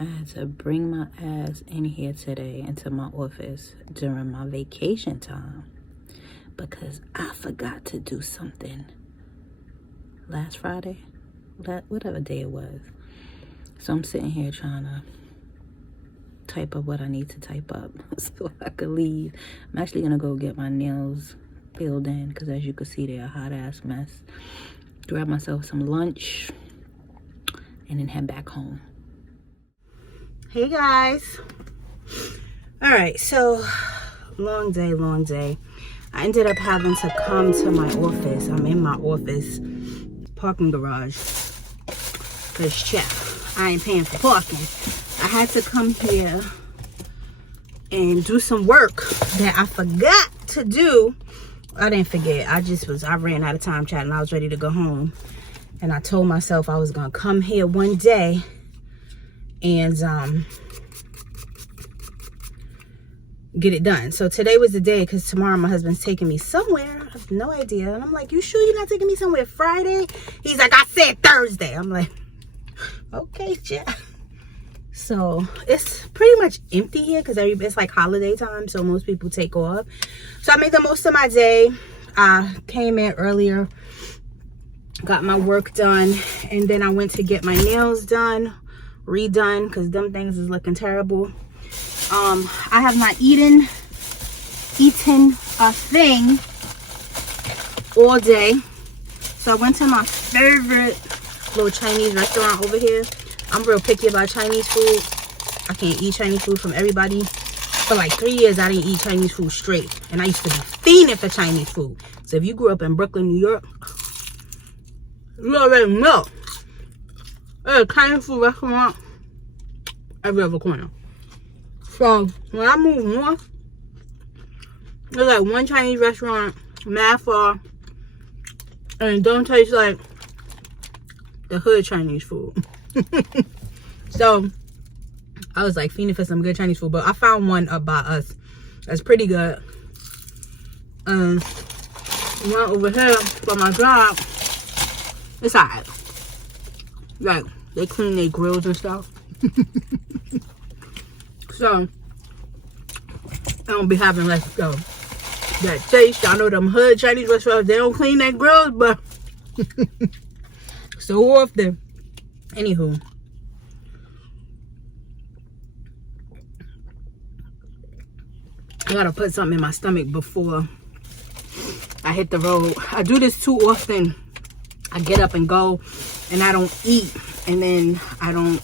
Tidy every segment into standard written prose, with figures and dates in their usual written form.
I had to bring my ass in here today into my office during my vacation time because I forgot to do something last Friday, whatever day it was. So I'm sitting here trying to type up what I need to type up so I could leave. I'm actually gonna go get my nails filled in because as you can see they're a hot ass mess. Grab myself some lunch and then head back home. Hey guys. All right, so long day. I ended up having to come to my office. I'm in my office parking garage because Chef, I ain't paying for parking. I had to come here and do some work that I forgot to do. I didn't forget. I ran out of time chatting. I was ready to go home. And I told myself I was gonna come here one day and get it done. So today was the day because tomorrow my husband's taking me somewhere. I have no idea. And I'm like, you sure you're not taking me somewhere Friday? He's like, I said Thursday. I'm like, okay, Jeff. So it's pretty much empty here because it's like holiday time. So most people take off. So I made the most of my day. I came in earlier, got my work done. And then I went to get my nails done, redone because them things is looking terrible. I have not eaten a thing all day. So I went to my favorite little Chinese restaurant over here. I'm real picky about Chinese food. I can't eat Chinese food from everybody. For like 3 years, I didn't eat Chinese food straight. And I used to be fiending for Chinese food. So if you grew up in Brooklyn, New York, you already know. There's a Chinese food restaurant every other corner. So when I moved north, there's like one Chinese restaurant, mad far, and it don't taste like the hood Chinese food. So I was like fiending for some good Chinese food, but I found one up by us that's pretty good. Went over here for my job. It's alright. Like they clean their grills and stuff. So I don't be having like that taste. I know them hood Chinese restaurants, they don't clean their grills, but so often. Anywho, I gotta put something in my stomach before I hit the road. I do this too often. I get up and go and I don't eat, and then I don't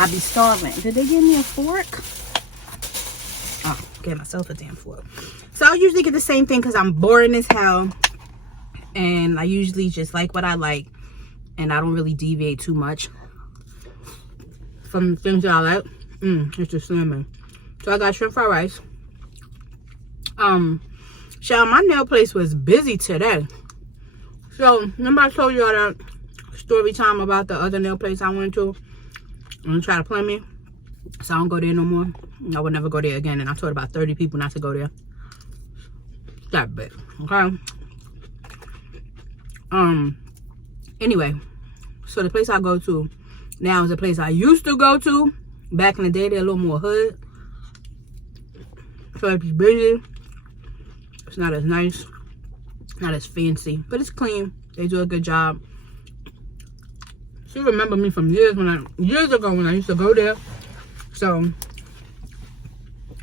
I be starving. Did they give me a fork? Oh, get myself a damn fork. So I usually get the same thing because I'm boring as hell, and I usually just like what I like, and I don't really deviate too much from the things that I like. It's just salmon. So I got shrimp fried rice. Child, my nail place was busy today. So remember I told y'all that story time about the other nail place I went to and try to play me? So I don't go there no more. I would never go there again. And I told about 30 people not to go there. That bit, okay? Anyway, so the place I go to now is a place I used to go to. Back in the day, they're a little more hood. So it's busy. It's not as nice, not as fancy, but it's clean. They do a good job. She remember me from years ago when I used to go there. So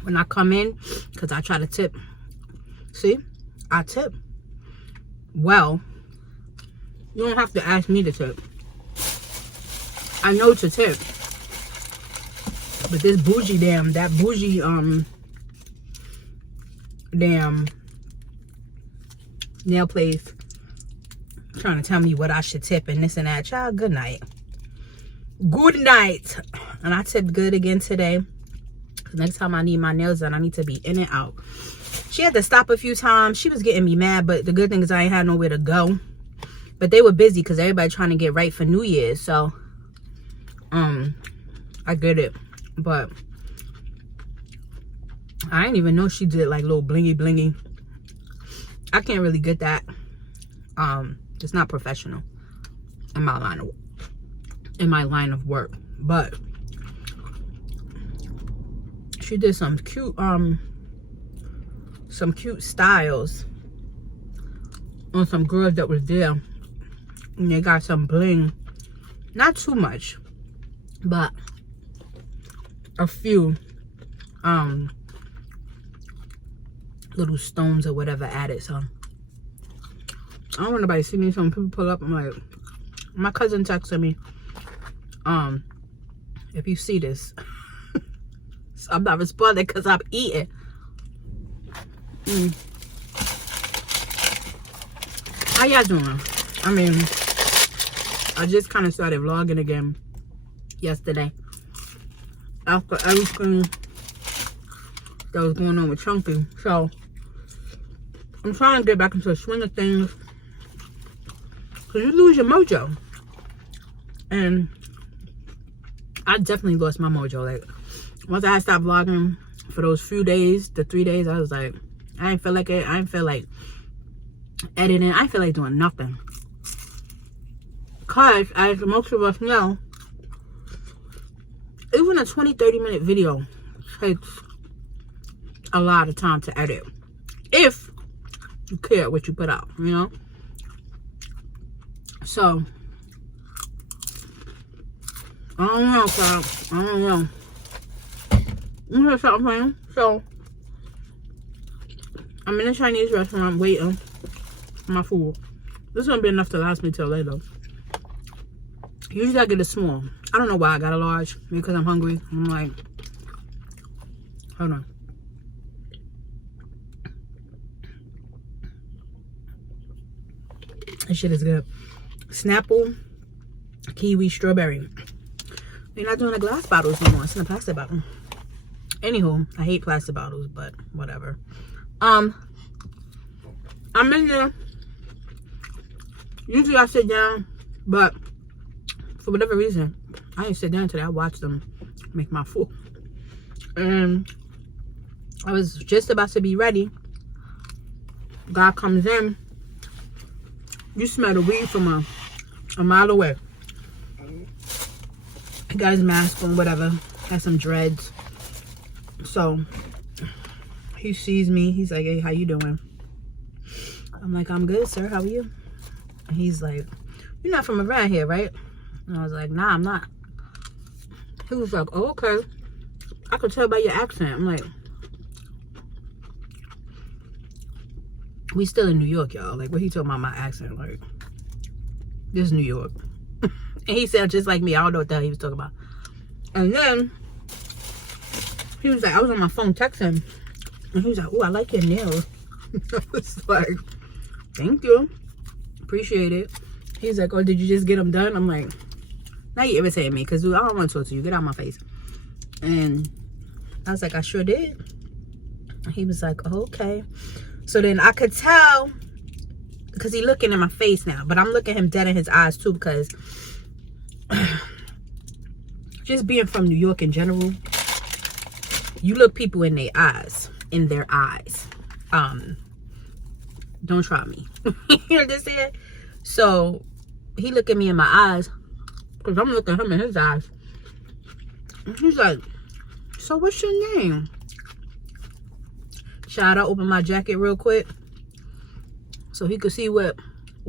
when I come in, because I try to tip, see, I tip. Well, you don't have to ask me to tip. I know to tip. But this bougie damn nail place trying to tell me what I should tip and this and that. Child, good night. Good night. And I tipped good again today. Next time I need my nails done, I need to be in and out. She had to stop a few times. She was getting me mad, but the good thing is I ain't had nowhere to go. But they were busy because everybody trying to get right for New Year's. So I get it. But I didn't even know she did like little blingy. I can't really get that. It's not professional in my line of work. but she did some cute styles on some girls that was there, and they got some bling, not too much, but a few little stones or whatever added. So I don't want nobody to see me. Some people pull up, I'm like, my cousin texted me, if you see this. So I'm not responding because I'm eating. How y'all doing? I mean, I just kind of started vlogging again yesterday after everything that was going on with Chunky. So I'm trying to get back into the swing of things, because you lose your mojo. And I definitely lost my mojo. Like, once I stopped vlogging for those few days, the 3 days, I was like, I ain't feel like it. I ain't feel like editing. I ain't feel like doing nothing. Because, as most of us know, even a 20-30 minute video takes a lot of time to edit. If you care what you put out, you know? So, I don't know, Carl. I don't know. You hear something playing? So, I'm in a Chinese restaurant waiting for my food. This is gonna be enough to last me till later. Usually I get a small. I don't know why I got a large. Maybe because I'm hungry. I'm like, hold on. This shit is good. Snapple, kiwi, strawberry. They're not doing the glass bottles anymore. It's in a plastic bottle. Anywho, I hate plastic bottles, but whatever. I'm in there. Usually I sit down, but for whatever reason, I didn't sit down today. I watched them make my food. And I was just about to be ready. Guy comes in. You smell the weed from a mile away. He got his mask on, whatever. Has some dreads. So he sees me. He's like, hey, how you doing? I'm like, I'm good, sir. How are you? And he's like, you're not from around here, right? And I was like, nah, I'm not. He was like, oh, okay. I could tell by your accent. I'm like, we still in New York, y'all. Like, what he talking about my accent? Like, this is New York. And he sounded just like me. I don't know what the hell he was talking about. And then he was like, I was on my phone texting. And he was like, oh, I like your nails. I was like, thank you. Appreciate it. He's like, oh, did you just get them done? I'm like, now you irritating me, because I don't want to talk to you. Get out of my face. And I was like, I sure did. He was like, oh, okay. So then I could tell, because he looking in my face now, but I'm looking him dead in his eyes too, because just being from New York in general, you look people in their eyes. Don't try me. You understand? So he look at me in my eyes, because I'm looking him in his eyes. And he's like, so what's your name? Child, I opened my jacket real quick so he could see what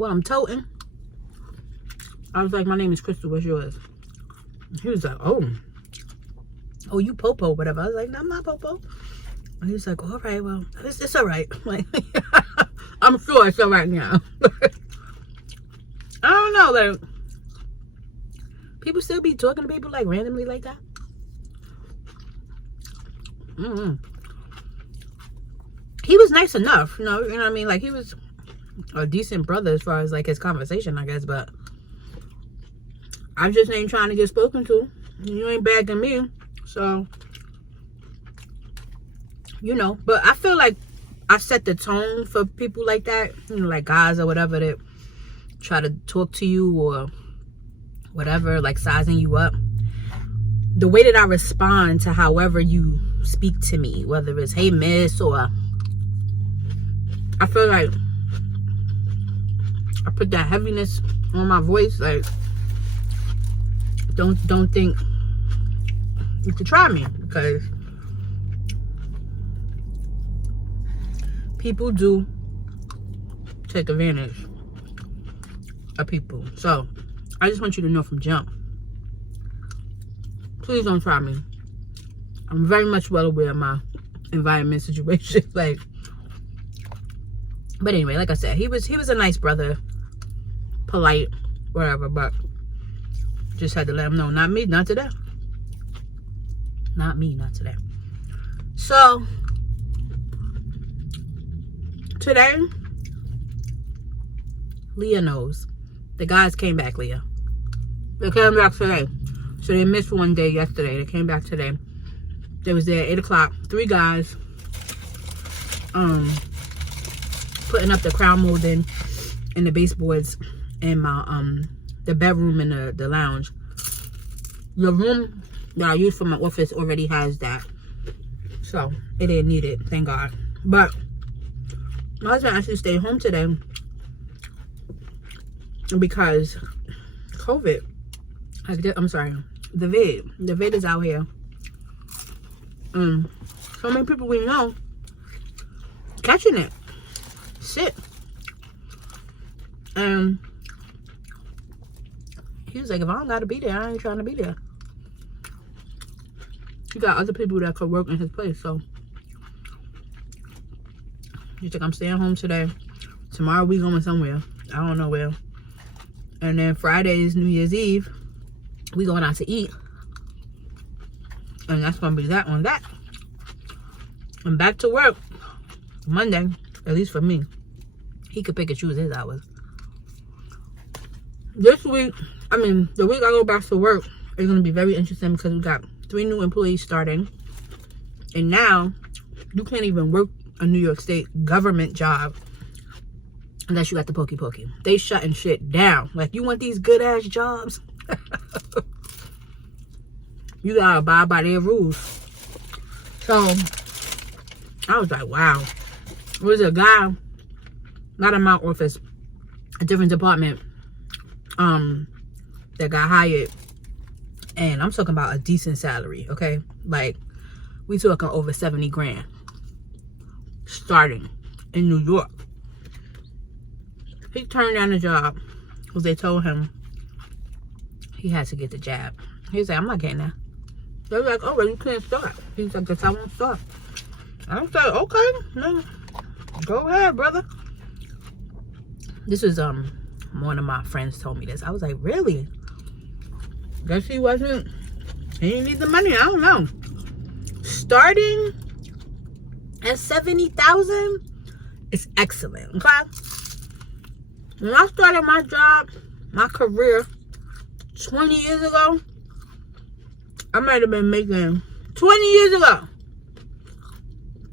I'm toting. I was like, my name is Crystal, what's yours? And he was like, oh, you Popo, whatever. I was like, no, I'm not Popo. And he was like, all right, well, it's all right. Like, I'm sure it's all right now. I don't know, like, people still be talking to people like randomly like that. He was nice enough, you know what I mean? Like, he was a decent brother as far as like his conversation, I guess, but I just ain't trying to get spoken to. You ain't bagging me, so you know. But I feel like I set the tone for people like that, you know, like guys or whatever that try to talk to you or whatever, like sizing you up. The way that I respond to however you speak to me, whether it's hey miss, or I feel like I put that heaviness on my voice. Like, don't think to try me, because people do take advantage of people. So I just want you to know from jump, please don't try me. I'm very much well aware of my environment situation. Like, but anyway, like I said, he was a nice brother, polite, whatever, but just had to let him know, not me, not today. Not me, not today. So today, Leah knows. The guys came back, Leah. They came back today. So they missed one day yesterday. They came back today. They was there at 8 o'clock. 3 guys. Putting up the crown molding and the baseboards in my the bedroom and the lounge. The room that I use for my office already has that. So it didn't need it, thank God. But my husband actually stayed home today because COVID. I'm sorry, the vid is out here. So many people we know catching it, sick. And he was like, if I don't gotta be there, I ain't trying to be there. He got other people that could work in his place. So he's like, I'm staying home today. Tomorrow we going somewhere. I don't know where. And then Friday is New Year's Eve. We going out to eat. And that's gonna be that on that. And back to work Monday, at least for me. He could pick and choose his hours. This week, the week I go back to work is gonna be very interesting because we got 3 new employees starting. And now you can't even work a New York State government job unless you got the pokey. They shutting shit down. Like, you want these good ass jobs? You gotta abide by their rules. So I was like, wow. There was a guy, not in my office, a different department, that got hired. And I'm talking about a decent salary, okay? Like, we talking over 70 grand starting in New York. He turned down the job because they told him he had to get the jab. He was like, I'm not getting that. They were like, oh, well, you can't start. He's like, guess I won't start. I was like, okay, no, go ahead, brother. This was one of my friends told me this. I was like, really? Guess he didn't need the money. I don't know. Starting at 70,000 is excellent. Okay. When I started my job, my career 20 years ago, I might have been making 20 years ago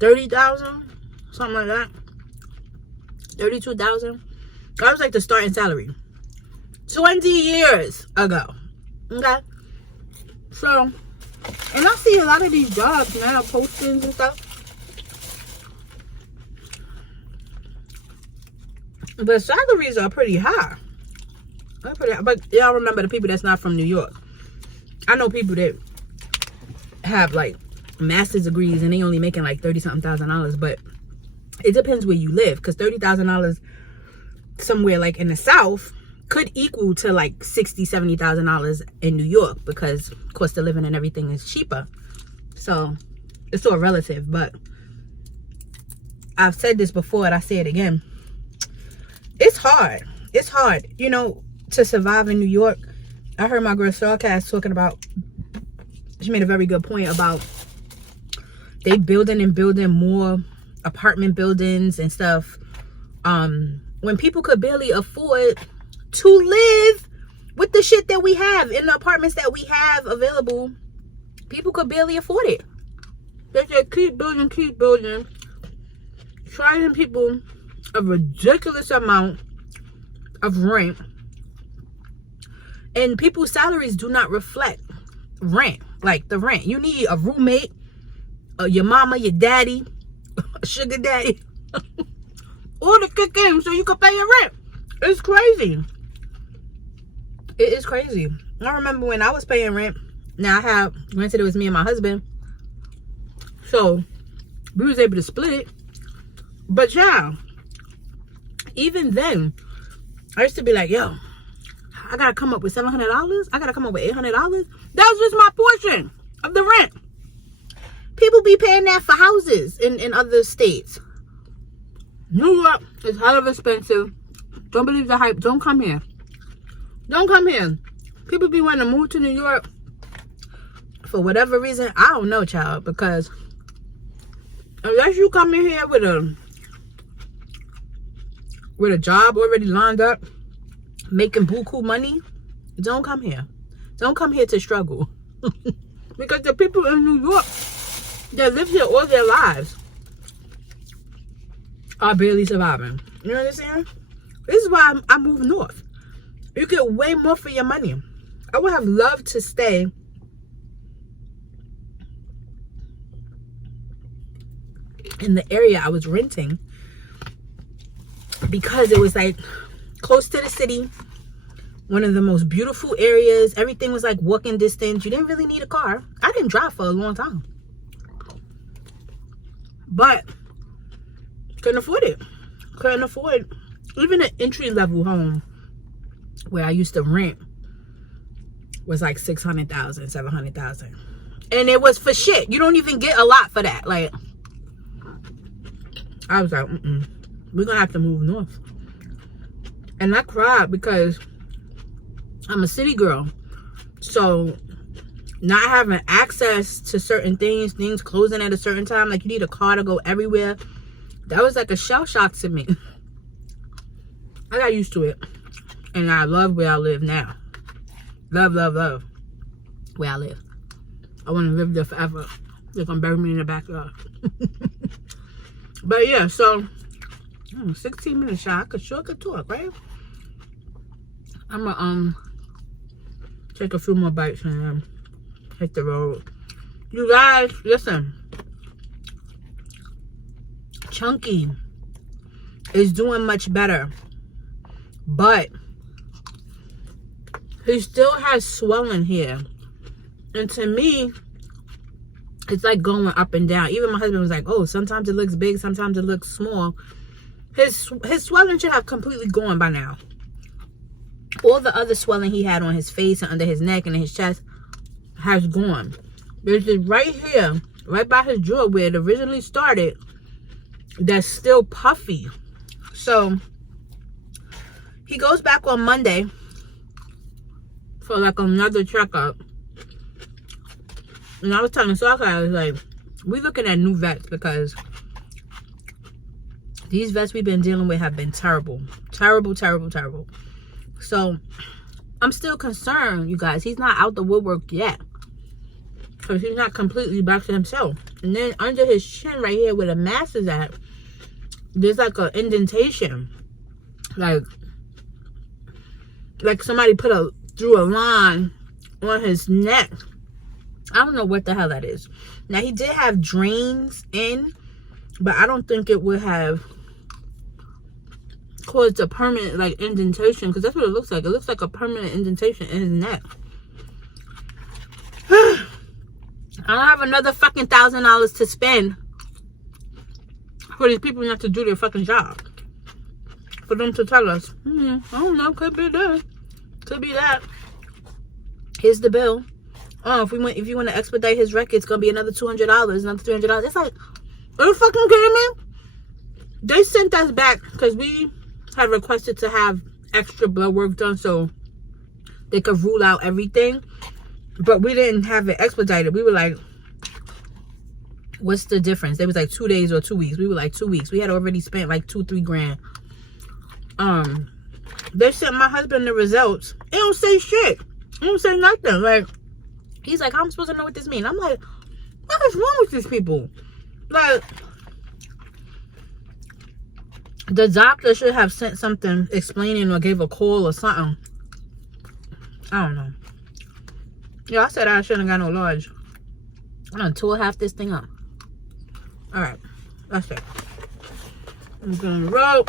30,000, something like that. 32,000. That was like the starting salary 20 years ago. Okay. So, and I see a lot of these jobs now, postings and stuff. The salaries are pretty high. They're pretty high. But y'all remember the people that's not from New York. I know people that have like master's degrees and they only making like $30-something thousand, but it depends where you live, because $30,000 somewhere like in the South could equal to like $60,000-$70,000 in New York, because cost of living and everything is cheaper. So it's all relative. But I've said this before and I say it again, it's hard you know, to survive in New York. I heard my girl Sarcast talking about, she made a very good point about they building more apartment buildings and stuff, when people could barely afford to live with the shit that we have in the apartments that we have available. People could barely afford it. They said keep building, charging people a ridiculous amount of rent, and people's salaries do not reflect rent. Like the rent, you need a roommate, your mama, your daddy, a sugar daddy, all to kick in so you can pay your rent. It's crazy. It is crazy. I remember when I was paying rent Now granted, it was me and my husband, so we was able to split it. But yeah, even then, I used to be like, yo, I gotta come up with $700. I gotta come up with $800. That was just my portion of the rent. People be paying that for houses in other states. New York is hell of expensive. Don't believe the hype. Don't come here. Don't come here. People be wanting to move to New York for whatever reason. I don't know, child, because unless you come in here with a job already lined up, making buku money, don't come here. Don't come here to struggle. Because the people in New York that live here all their lives are barely surviving. You understand? This is why I moved north. You get way more for your money. I would have loved to stay in the area I was renting, because it was like close to the city, one of the most beautiful areas. Everything was like walking distance. You didn't really need a car. I didn't drive for a long time, but couldn't afford it. Couldn't afford even an entry-level home where I used to rent was like $600,000, $700,000, and it was for shit. You don't even get a lot for that. Like, I was like, we're gonna have to move north. And I cried because I'm a city girl, so not having access to certain things closing at a certain time, like you need a car to go everywhere, that was like a shell shock to me. I got used to it, and I love where I live now. Love where I live. I want to live there forever. They're gonna bury me in the backyard. But yeah, so 16 minutes shot. I could talk, right? I'm gonna take a few more bites and then hit the road. You guys, listen. Chunky is doing much better, but he still has swelling here, and to me, it's like going up and down. Even my husband was like, oh, sometimes it looks big, sometimes it looks small. His swelling should have completely gone by now. All the other swelling he had on his face and under his neck and in his chest has gone. There's this right here, right by his jaw where it originally started, that's still puffy. So he goes back on Monday for like another checkup. And I was telling Soccer, I was like, we looking at new vets, because these vets we've been dealing with have been terrible. Terrible. So I'm still concerned, you guys. He's not out the woodwork yet, because he's not completely back to himself. And then under his chin right here where the mass is at, there's like an indentation. Like somebody drew a line on his neck. I don't know what the hell that is. Now, he did have drains in, but I don't think it would have caused a permanent like indentation, because that's what it looks like. It looks like a permanent indentation in his neck. I don't have another fucking $1,000 to spend for these people not to do their fucking job. For them to tell us, I don't know, could be that, could be that. Here's the bill. Oh, if you want to expedite his record, it's gonna be another $200, another $300. It's like, are you fucking kidding me? They sent us back because we had requested to have extra blood work done so they could rule out everything, but we didn't have it expedited. We were like, what's the difference? They was like 2 days or 2 weeks. We were like 2 weeks. We had already spent like $2-3 grand. They sent my husband the results. It don't say shit. It don't say nothing. Like, he's like, how am I supposed to know what this means? I'm like, what is wrong with these people? Like, the doctor should have sent something explaining or gave a call or something. I don't know. Yeah, I said I shouldn't have got no large. I'm gonna tore half this thing up. Alright, that's it. I'm gonna roll.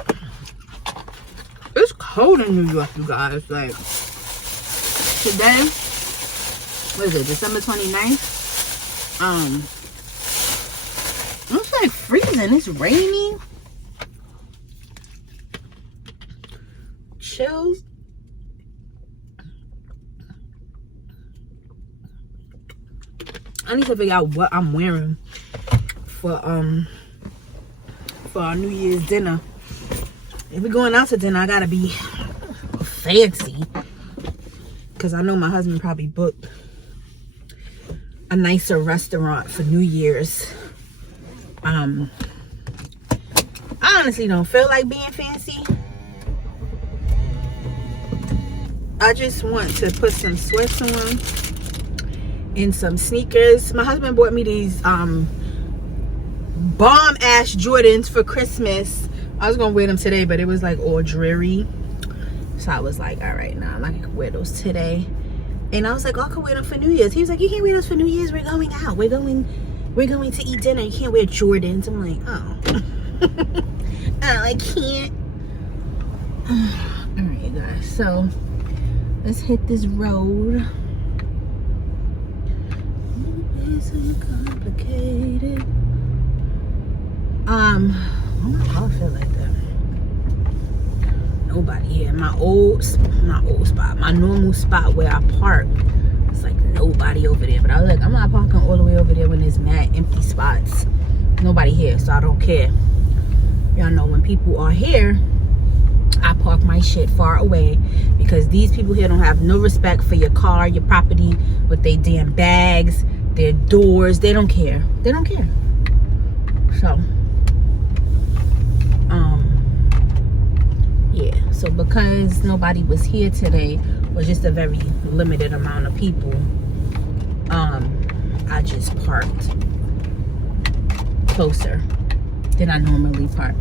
It's cold in New York, you guys. Like, today, what is it, December 29th? It's like freezing. It's raining. Chills. I need to figure out what I'm wearing for our New Year's dinner. If we're going out to dinner, I gotta be fancy, because I know my husband probably booked a nicer restaurant for New Year's. I honestly don't feel like being fancy. I just want to put some sweats on and some sneakers. My husband bought me these bomb ass Jordans for Christmas. I was gonna wear them today, but it was like all dreary, so I was like, all right, nah, I'm not gonna wear those today. And I was like, oh, I can wear them for New Year's. He was like, you can't wear those for New Year's, we're going out, we're going to eat dinner, you can't wear Jordans. I'm like, oh. I can't. All right, guys, so let's hit this road. It's so complicated. I feel like that. Nobody here. My normal spot where I park, it's like nobody over there. But I was like, I'm not parking all the way over there when there's mad empty spots. Nobody here, so I don't care. Y'all know when people are here, I park my shit far away, because these people here don't have no respect for your car, your property, with their damn bags, their doors. They don't care. They don't care. So yeah, so because nobody was here today, or just a very limited amount of people, I just parked closer than I normally park.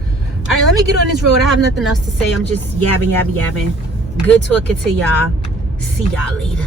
All right, let me get on this road. I have nothing else to say. I'm just yabbing. Good talking to y'all. See y'all later.